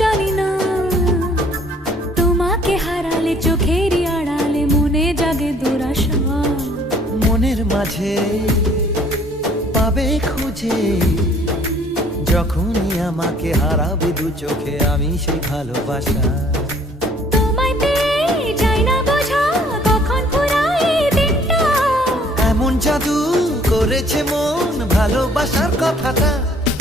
জানি না, তোমাকে হারালে চোখেরই আড়ালে মনে জাগে দুরাশা। মনের মাঝে পাবে খুঁজে, যখনই আমাকে হারাবে দু চোখে আমি সেই ভালোবাসা। তোমায় পেয়ে যাই না বোঝা কখন ফুরায় দিনটা। এমন জাদু করেছে মন ভালোবাসার কথাটা।